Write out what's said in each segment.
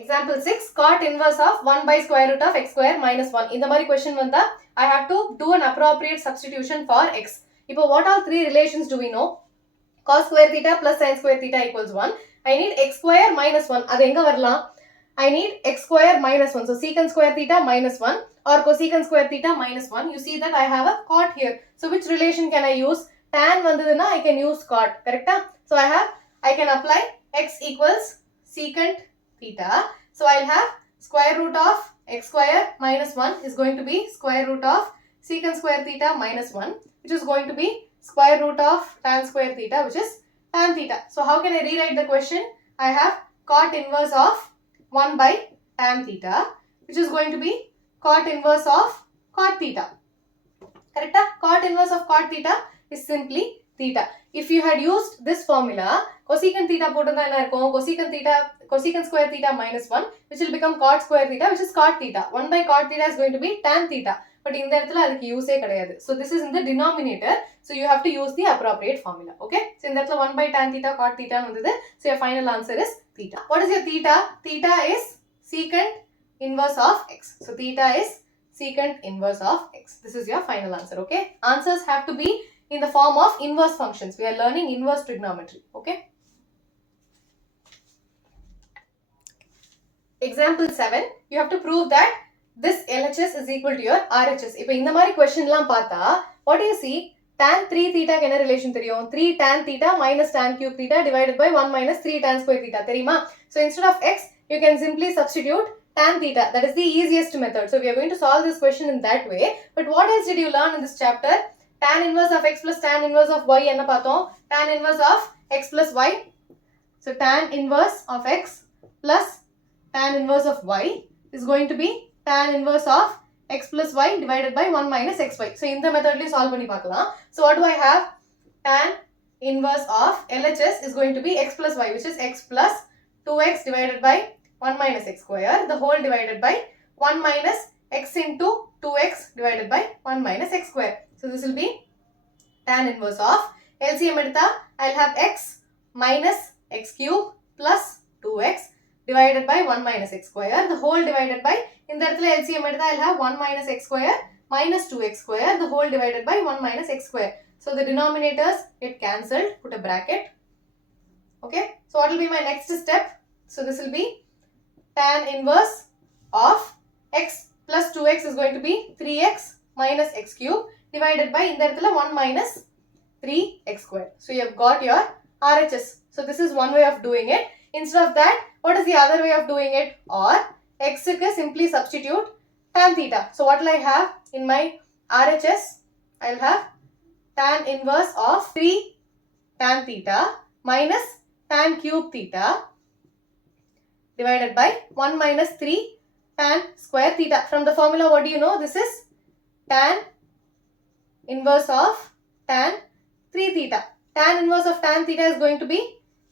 Example 6, cot inverse of 1 by square root of x square minus 1. இந்த மாதிரி question வந்தா I have to do an appropriate substitution for x. இப்போ what all three relations do we know? Cos square theta plus sin square theta equals 1. I need x square minus 1. அது எங்க வரலாம்? I need x square minus 1. So secant square theta minus 1 or cosecant square theta minus 1. You see that I have a cot here. So which relation can I use? Tan வந்ததுன்னா I can use cot. Correct? So I can apply x equals secant theta. So I'll have square root of x square minus 1 is going to be square root of secant square theta minus 1, which is going to be square root of tan square theta, which is tan theta. So how can I rewrite the question? I have cot inverse of 1 by tan theta, which is going to be cot inverse of cot theta. Correct? Cot inverse of cot theta is simply theta. If you had used this formula, cosecant theta போட்டதா என்ன இருக்கும்? Cosecant square theta minus 1, which will become cot square theta, which is cot theta. 1 by cot theta is going to be tan theta. But இந்த இடத்துல அதுக்கு யூஸே கிடையாது. So this is in the denominator. So you have to use the appropriate formula. Okay? So இந்த இடத்துல 1 by tan theta cot theta வந்தது. So your final answer is theta. What is your theta? Theta is secant inverse of x. So theta is secant inverse of x. This is your final answer. Okay? Answers have to be in the form of inverse functions. We are learning inverse trigonometry. Okay? Example 7. You have to prove that this LHS is equal to your RHS. இப்போ இந்த மாதிரி question லாம் பார்த்தா, what do you see? Tan 3 theta க்கு என்ன relation தெரியும்? 3 tan theta minus tan cube theta divided by 1 minus 3 tan square theta. தெரியுமா? So instead of x, you can simply substitute tan theta. That is the easiest method. So we are going to solve this question in that way. But what else did you learn in this chapter? Tan inverse of x plus tan inverse of y என்ன பார்த்தோம்? Tan inverse of x plus y. So tan inverse of x plus tan inverse of y is going to be tan inverse of x plus y divided by 1 minus xy. So இந்த மெத்தட்லயே solve பண்ணி பார்க்கலாம். So what do I have? Tan inverse of LHS is going to be x plus y, which is x plus 2x divided by 1 minus x square, the whole divided by 1 minus x into 2x divided by 1 minus x square. So this will be tan inverse of LCM எடுத்தா I'll have x minus x cube plus 2x divided by 1 minus x square, the whole divided by, இந்த இடத்துல LCM எடுத்தா I'll have 1 minus x square minus 2x square, the whole divided by 1 minus x square. So the denominators get cancelled, put a bracket. Okay, so what will be my next step? So this will be tan inverse of x plus 2x is going to be 3x minus x cube divided by, இந்த இடத்துல 1 minus 3x square. So you have got your RHS. So this is one way of doing it. Instead of that, what is the other way of doing it? Or x க்கு simply substitute tan theta. So what will I have in my RHS? I will have tan inverse of 3 tan theta minus tan cube theta divided by 1 minus 3 tan square theta. From the formula, what do you know? This is tan inverse of tan 3 theta. Tan inverse of tan theta is going to be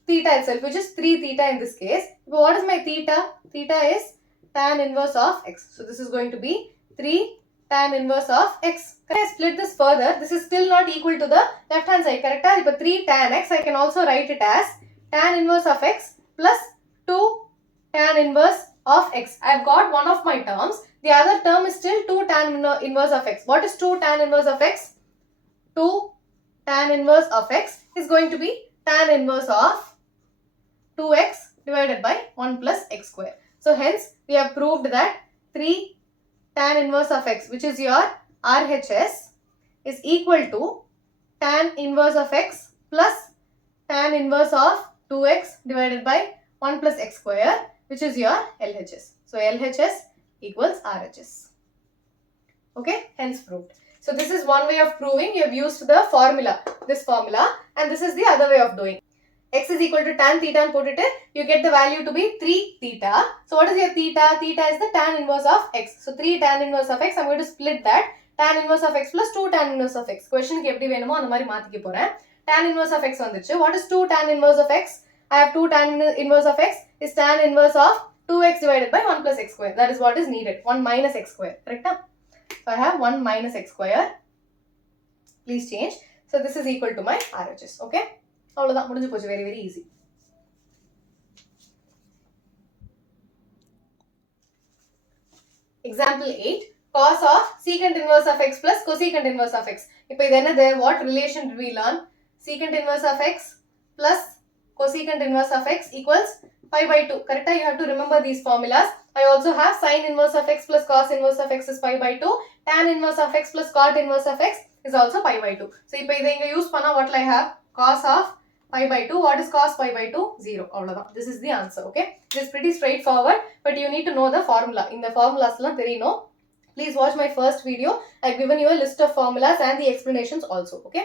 theta itself, which is 3 theta in this case. But what is my theta? Theta is tan inverse of x. So this is going to be 3 tan inverse of x. Can I split this further? This is still not equal to the left hand side. Correct? But 3 tan x, I can also write it as tan inverse of x plus 2 tan inverse of x. I have got one of my terms. The other term is still 2 tan inverse of x. What is 2 tan inverse of x? 2 tan inverse of x is going to be tan inverse of 2x divided by 1 plus x square. So hence we have proved that 3 tan inverse of x, which is your RHS, is equal to tan inverse of x plus tan inverse of 2x divided by 1 plus x square, which is your LHS. So LHS equals RHS. Okay, hence proved. So this is one way of proving. You have used the formula, this formula, and this is the other way of doing. X is equal to tan theta and put it in, you get the value to be 3 theta. So what is your theta? Theta is the tan inverse of x. So 3 tan inverse of x, I'm going to split that. Tan inverse of x plus 2 tan inverse of x. Question க்கு எப்படி வேணுமோ அந்த மாதிரி மாத்திக்க போறேன். Tan inverse of x வந்துச்சு. What is 2 tan inverse of x? I have 2 tan inverse of x is tan inverse of 2x divided by 1 plus x square. That is what is needed. 1 minus x square. Correct? So I have 1 minus x square. Please change. So this is equal to my RHS. Okay? அவ்வளவுதான், முடிஞ்சு போச்சு. Very very easy. Example 8. Cos of secant inverse of x plus cosecant inverse of x. இப்போ இது என்னது? What relation did we learn? Secant inverse of x plus cosecant inverse of x equals pi by 2. Correct? You have to remember these formulas. I also have sin inverse of x plus cos inverse of x is pi by 2. Tan inverse of x plus cot inverse of x is also pi by 2. So இப்போ இதை இங்க use பண்ணா what will I have? Cos of pi by 2. What is cos pi by 2? 0. அவ்வளவுதான். This is the answer. Okay? This is pretty straightforward, but you need to know the formula. இந்த formulas எல்லாம் தெரியணும். Please watch my first video. I've given you a list of formulas and the explanations also. Okay?